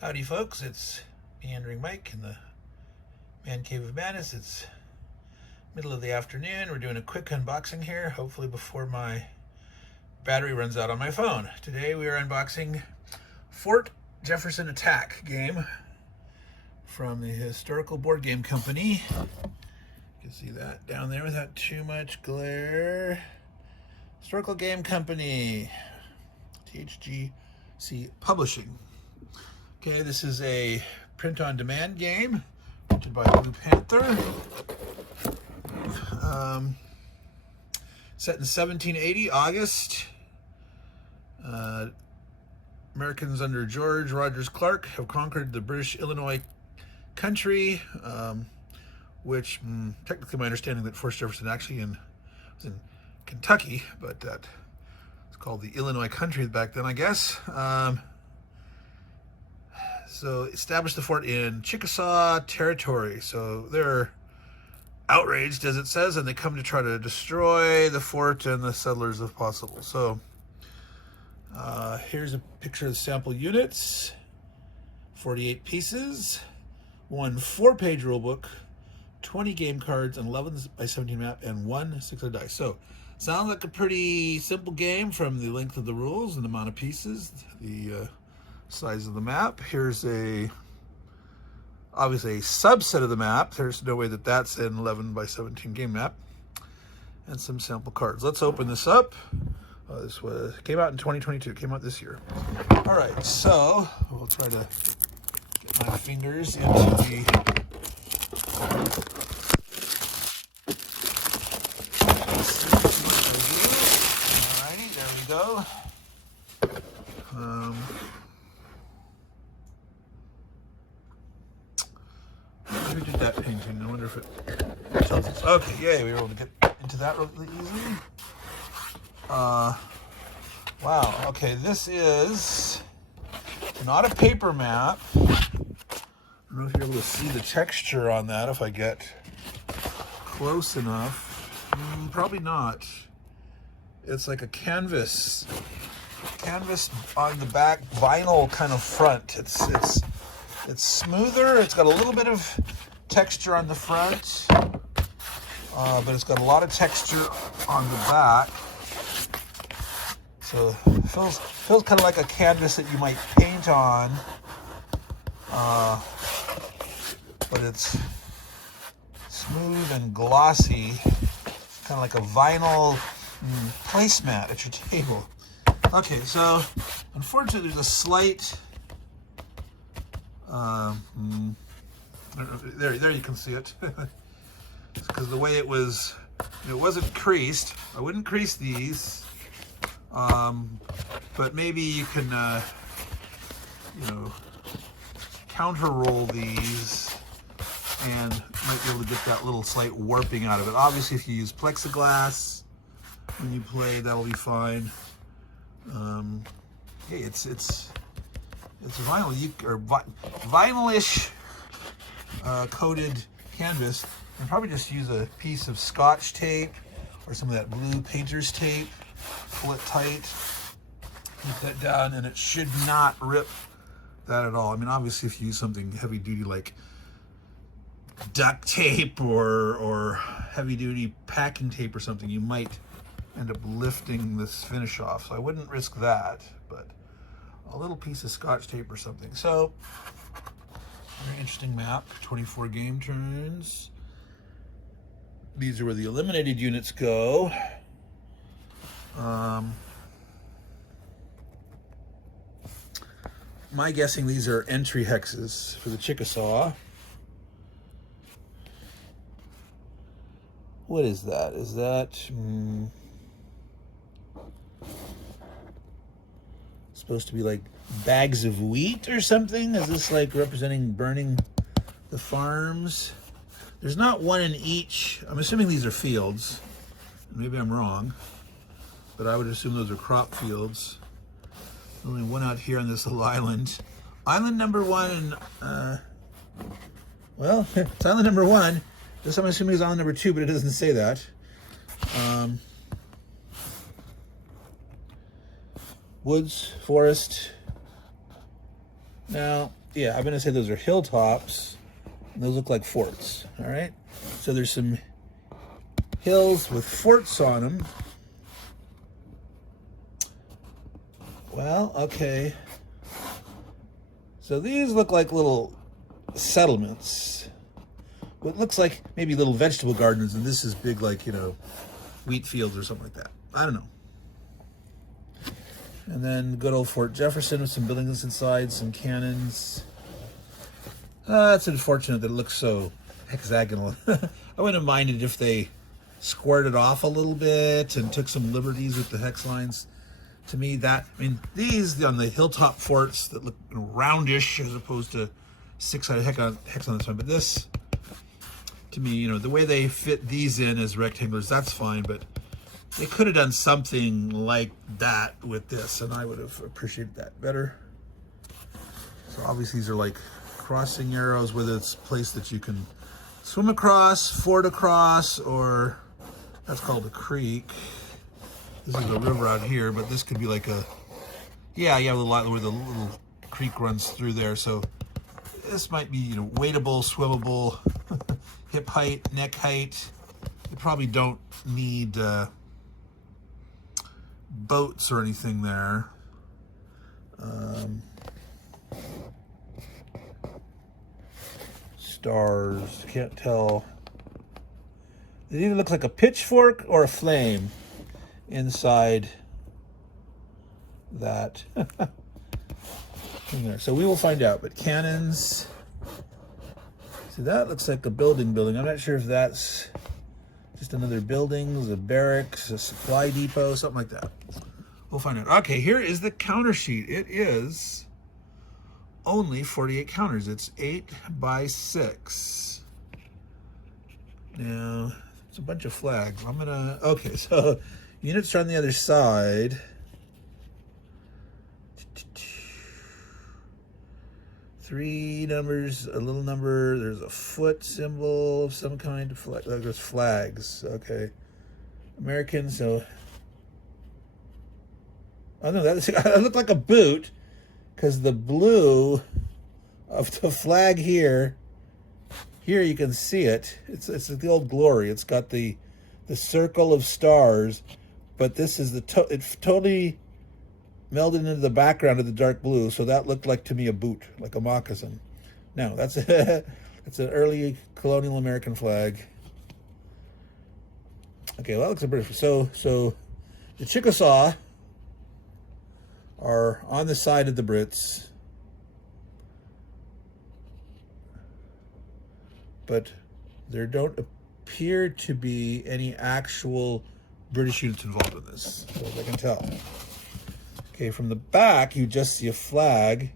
Howdy folks, it's Meandering Mike in the Man Cave of Madness. It's middle of the afternoon. We're doing a quick unboxing here, hopefully before my battery runs out on my phone. Today we are unboxing Fort Jefferson Attack Game from the Historical Board Game Company. You can see that down there without too much glare. Historical Game Company, THGC Publishing. Okay, this is a print-on-demand game printed by Blue Panther. Set in 1780, August. Americans under George Rogers Clark have conquered the British Illinois country, which technically my understanding that Fort Jefferson actually was in Kentucky, but that it's called the Illinois country back then, I guess. So established the fort in Chickasaw territory. So they're outraged, as it says, and they come to try to destroy the fort and the settlers if possible. So here's a picture of the sample units. 48 pieces, one 4-page rulebook, 20 game cards, an 11 by 17 map, and one 6-sided dice. So sounds like a pretty simple game from the length of the rules and the amount of pieces, the size of the map. Here's obviously a subset of the map. There's no way that that's an 11 by 17 game map. And some sample cards. Let's open this up. This came out in 2022. Came out this year. All right, so we'll try to get my fingers into the Alrighty, there we go. Who did that painting? I wonder if it tells us. Okay, yay, we were able to get into that really easily. Wow, okay, this is not a paper map. I don't know if you're able to see the texture on that if I get close enough. Probably not. It's like a canvas on the back, vinyl kind of front. It's smoother. It's got a little bit of texture on the front, but it's got a lot of texture on the back. So it feels kind of like a canvas that you might paint on, but it's smooth and glossy, kind of like a vinyl placemat at your table. Okay, so unfortunately there's a slight there you can see it. Because the way it wasn't creased. I wouldn't crease these, but maybe you can counter roll these and might be able to get that little slight warping out of it. Obviously if you use plexiglass when you play, that'll be fine. Hey, it's vinyl, or vinylish coated canvas. And probably just use a piece of Scotch tape or some of that blue painter's tape. Pull it tight, keep that down, and it should not rip that at all. I mean, obviously, if you use something heavy duty like duct tape or heavy duty packing tape or something, you might end up lifting this finish off. So I wouldn't risk that, but a little piece of Scotch tape or something. So, very interesting map. 24 game turns. These are where the eliminated units go. My guessing these are entry hexes for the Chickasaw. What is that? Is that supposed to be like bags of wheat or something? Is this like representing burning the farms? There's not one in each. I'm assuming these are fields. Maybe I'm wrong, but I would assume those are crop fields. Only one out here on this little island. Island number one, well, it's island number one. This I'm assuming is island number 2, but it doesn't say that. Woods, forest, Now, yeah, I'm going to say those are hilltops. And those look like forts, all right? So there's some hills with forts on them. Well, okay. So these look like little settlements. It looks like maybe little vegetable gardens, and this is big, like, you know, wheat fields or something like that. I don't know. And then good old Fort Jefferson with some buildings inside, some cannons. It's unfortunate that it looks so hexagonal. I wouldn't have minded if they squared it off a little bit and took some liberties with the hex lines. To me, I mean, these on the hilltop forts that look roundish as opposed to six-sided hex on this one. But this, to me, you know, the way they fit these in as rectangulars, that's fine. But they could have done something like that with this, and I would have appreciated that better. So obviously these are like crossing arrows, whether it's a place that you can swim across, ford across, or that's called a creek. This is a river out here, but this could be like a, yeah, you have a lot where the little creek runs through there. So this might be, you know, wadeable, swimmable, hip height, neck height. You probably don't need boats or anything there. Stars, can't tell. It either looks like a pitchfork or a flame inside that thing there. So we will find out. But cannons, see, that looks like a building. I'm not sure if that's just another building, a barracks, a supply depot, something like that. We'll find out. Okay, here is the counter sheet. It is only 48 counters. It's 8 by 6. Now, it's a bunch of flags. I'm gonna, okay, so units are on the other side. Three numbers, a little number. There's a foot symbol of some kind. There's flags. Okay. American, so. Oh no, that looked like a boot because the blue of the flag here you can see it. It's the old glory. It's got the circle of stars. But this is it's totally melded into the background of the dark blue, so that looked like to me a boot, like a moccasin. No, that's that's an early colonial American flag. Okay, well, that looks a British. So the Chickasaw are on the side of the Brits, but there don't appear to be any actual British units involved in this, as far as I can tell. Okay, from the back, you just see a flag.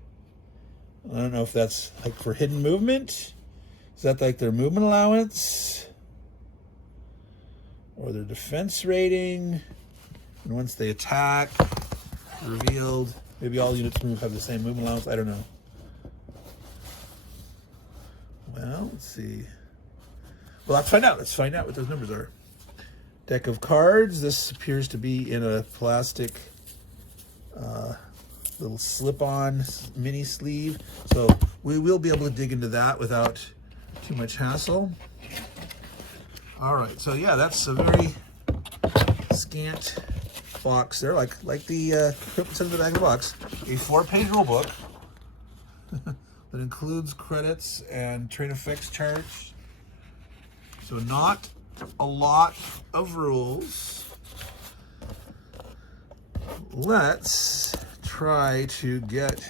I don't know if that's like for hidden movement. Is that like their movement allowance? Or their defense rating? And once they attack, revealed. Maybe all units have the same movement allowance. I don't know. Well, let's see. Well, let's find out. Let's find out what those numbers are. Deck of cards. This appears to be in a plastic little slip-on mini sleeve. So we will be able to dig into that without too much hassle. All right. So yeah, that's a very scant box there, like the equipment in the back of the box. A 4-page rule book that includes credits and trade effects charts. So not a lot of rules. Let's try to get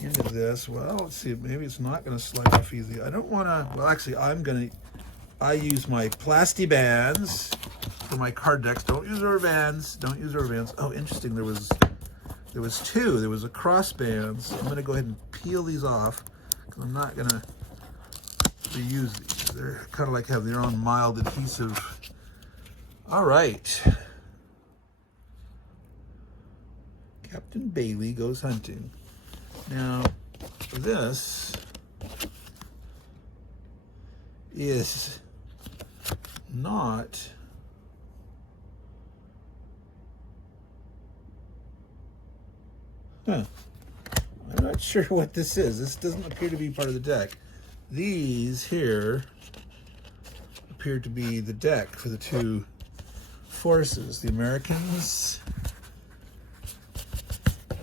into this. Well, let's see. Maybe it's not going to slide off easy. I don't want to. Well, actually, I use my plasti bands for my card decks. Don't use rubber bands. Don't use rubber bands. Oh, interesting. There was two. There was a cross band. So I'm going to go ahead and peel these off because I'm not going to reuse these. They're kind of like have their own mild adhesive. All right. Captain Bailey goes hunting. Now, this is not I'm not sure what this is. This doesn't appear to be part of the deck. These here appear to be the deck for the two forces. The Americans.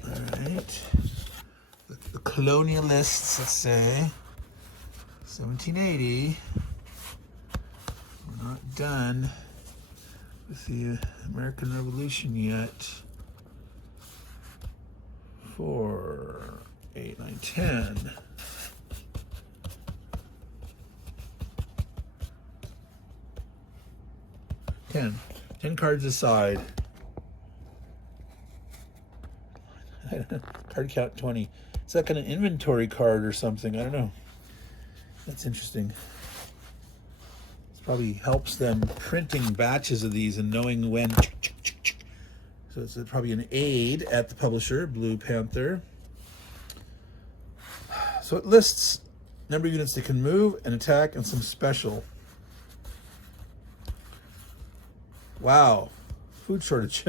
All right. The colonialists, let's say. 1780. We're not done with the American Revolution yet. 4, 8, 9, 10. 10 cards aside. Card count 20. It's like an inventory card or something. I don't know. That's interesting. This probably helps them printing batches of these and knowing when. So it's probably an aid at the publisher, Blue Panther. So it lists number of units they can move and attack and some special. Wow. Food shortage.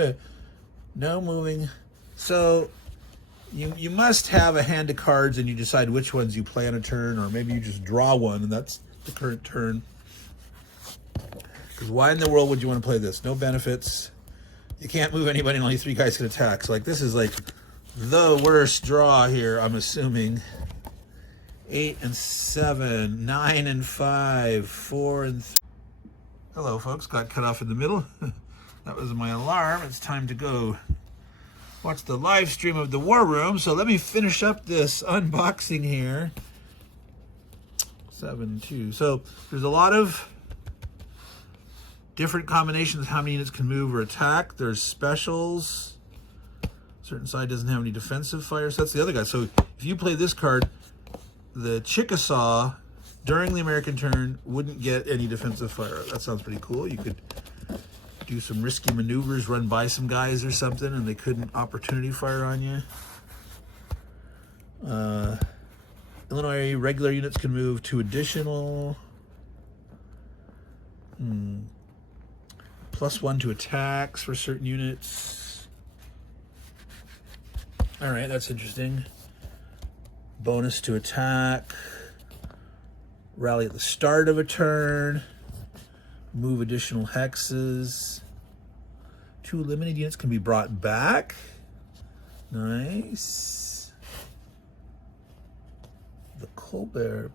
No moving. So you must have a hand of cards and you decide which ones you play on a turn, or maybe you just draw one and that's the current turn. Because why in the world would you want to play this? No benefits. You can't move anybody and only 3 guys can attack. So like this is like the worst draw here, I'm assuming. 8 and 7, 9 and 5, 4 and 3. Hello folks, got cut off in the middle. That was my alarm. It's time to go watch the live stream of the War Room. So let me finish up this unboxing here. 7, 2. So there's a lot of different combinations of how many units can move or attack. There's specials. Certain side doesn't have any defensive fire. So that's the other guy. So if you play this card, the Chickasaw during the American turn wouldn't get any defensive fire. That sounds pretty cool. You could do some risky maneuvers, run by some guys or something, and they couldn't opportunity fire on you. Illinois regular units can move 2 additional. +1 to attacks for certain units. All right, that's interesting. Bonus to attack. Rally at the start of a turn. Move additional hexes. 2 eliminated units can be brought back. Nice. The Colbert,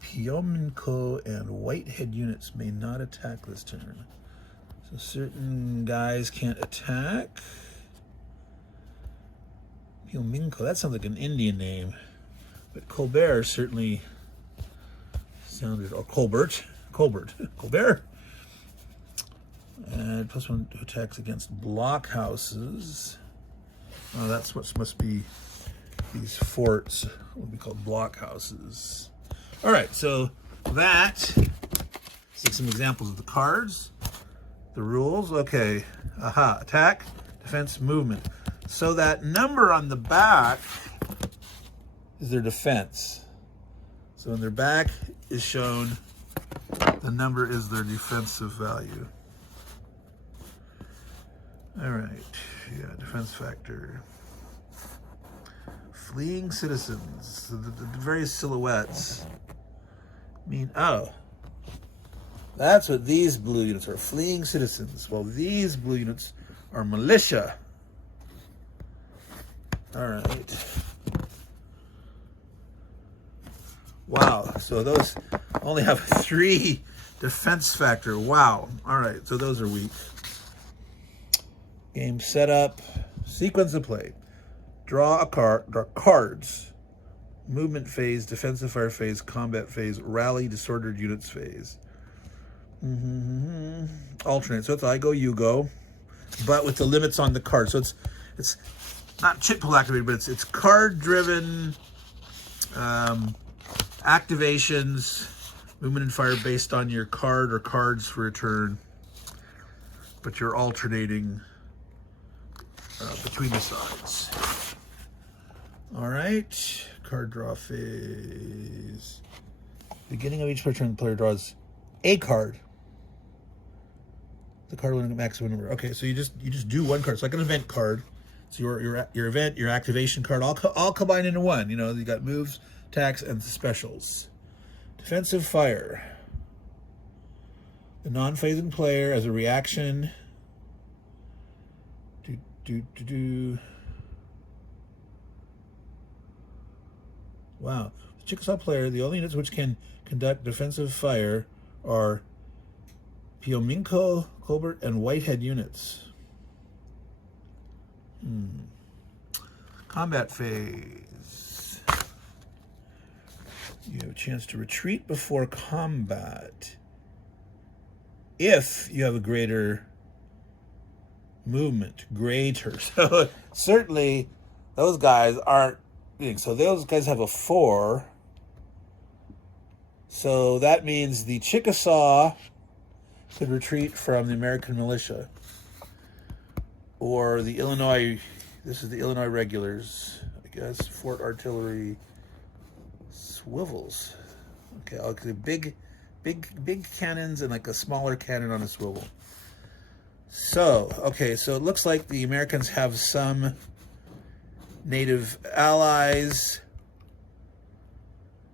Piominco, and Whitehead units may not attack this turn. So certain guys can't attack. Piominco, that sounds like an Indian name. But Colbert certainly sounded, or Colbert. And +1 to attacks against blockhouses. Oh, that's what must be these forts, would be called blockhouses. All right, so that, let's take some examples of the cards, the rules. Okay, attack, defense, movement. So that number on the back is their defense. So when their back is shown, the number is their defensive value. All right, yeah, defense factor. Fleeing citizens, the various silhouettes mean, oh, that's what these blue units are, fleeing citizens. Well, these blue units are militia. All right. Wow, so those only have 3 defense factor. Wow. All right, so those are weak. Game setup, sequence of play. Draw a card, draw cards. Movement phase, defensive fire phase, combat phase, rally, disordered units phase. Alternate, so it's I go, you go, but with the limits on the card. So it's not chip pull activated, but it's card driven activations, movement and fire based on your card or cards for a turn, but you're alternating between the sides. All right, card draw phase. Beginning of each turn, the player draws a card. The card will maximum number. Okay, so you just do one card. It's like an event card. It's your event, your activation card, all combined into one. You know, you got moves, attacks, and specials. Defensive fire. The non-phasing player as a reaction. Wow. The Chickasaw player, the only units which can conduct defensive fire are Piominco, Colbert, and Whitehead units. Combat phase. You have a chance to retreat before combat if you have a greater movement. So certainly those guys aren't. So those guys have a 4. So that means the Chickasaw could retreat from the American militia. Or the Illinois, this is the Illinois regulars, I guess, Fort Artillery swivels. Okay, big cannons and like a smaller cannon on a swivel. So, okay, so it looks like the Americans have some native allies.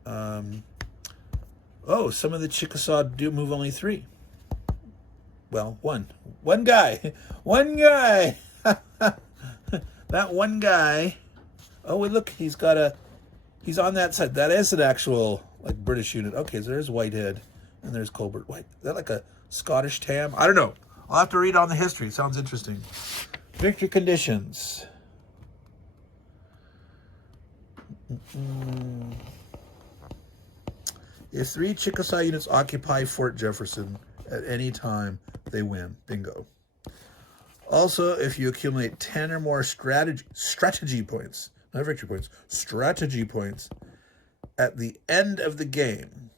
Some of the Chickasaw do move only 3. Well, one guy. That one guy. Oh, look, he's on that side. That is an actual like British unit. Okay, so there's Whitehead and there's Colbert. White. Is that like a Scottish tam? I don't know. I'll have to read on the history. It sounds interesting. Victory conditions. If 3 Chickasaw units occupy Fort Jefferson at any time, they win. Bingo. Also, if you accumulate 10 or more strategy points, not victory points, strategy points at the end of the game,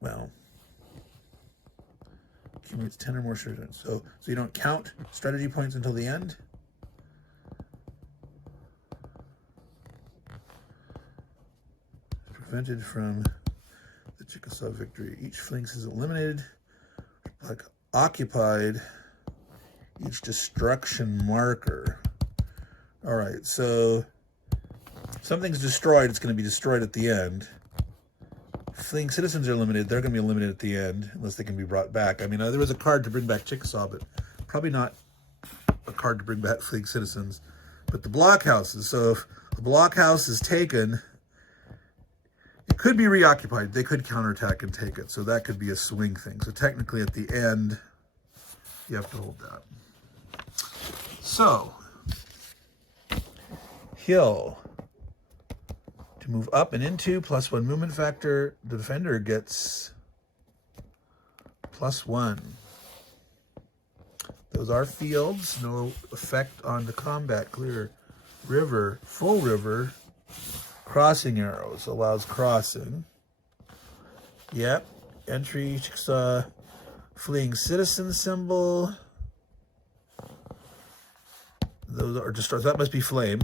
well, accumulates 10 or more strategy points. So you don't count strategy points until the end? Prevented from the Chickasaw victory. Each phalanx is eliminated, like occupied, each destruction marker. All right, so if something's destroyed, it's going to be destroyed at the end. Fleeing citizens are eliminated. They're going to be eliminated at the end unless they can be brought back. I mean, there was a card to bring back Chickasaw, but probably not a card to bring back fleeing citizens. But the blockhouses. So if a blockhouse is taken, it could be reoccupied. They could counterattack and take it. So that could be a swing thing. So technically at the end, you have to hold that. So, hill. To move up and into, +1 movement factor. The defender gets +1. Those are fields. No effect on the combat. Clear river, full river. Crossing arrows allows crossing. Yep. Entry, Chickasaw, fleeing citizen symbol. Those are destruction. That must be flame.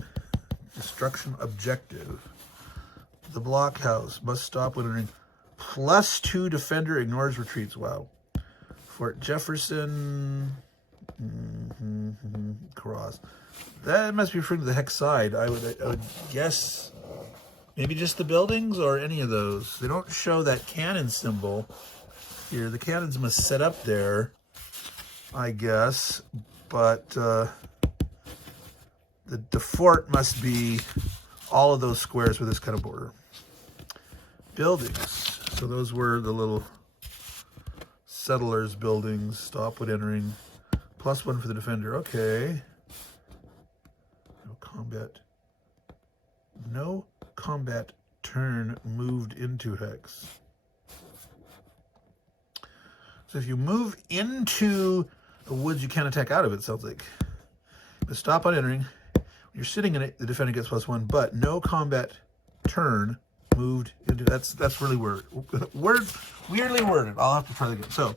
Destruction objective. The blockhouse must stop when entering. +2 defender ignores retreats. Wow. Fort Jefferson. Cross. That must be referring to the hex side. I would guess. Maybe just the buildings or any of those. They don't show that cannon symbol here. The cannons must set up there, I guess. But the fort must be all of those squares with this kind of border. Buildings. So those were the little settlers' buildings. Stop when entering. +1 for the defender. Okay. No combat. No combat turn moved into hex. So if you move into the woods, you can't attack out of it, sounds like. But stop on entering. When you're sitting in it, the defender gets +1, but no combat turn moved into. That's really weirdly worded. I'll have to try that again. So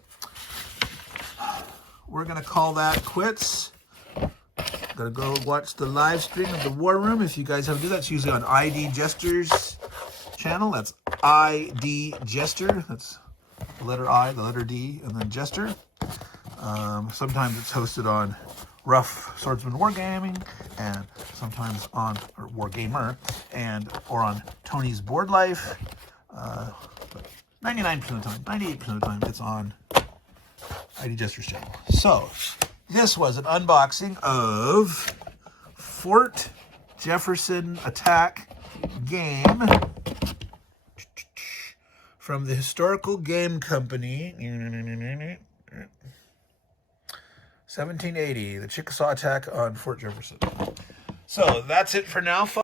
we're gonna call that quits. Gotta go watch the live stream of the War Room. If you guys haven't do that, it's usually on ID Jester's channel. That's ID Jester. That's the letter I, the letter D, and then Jester. Sometimes it's hosted on Rough Swordsman Wargaming, and sometimes on or Wargamer, or on Tony's Board Life. 99% of the time, 98% of the time, it's on ID Jester's channel. So, this was an unboxing of Fort Jefferson Attack Game from the Historical Game Company. 1780, the Chickasaw Attack on Fort Jefferson. So, that's it for now, folks.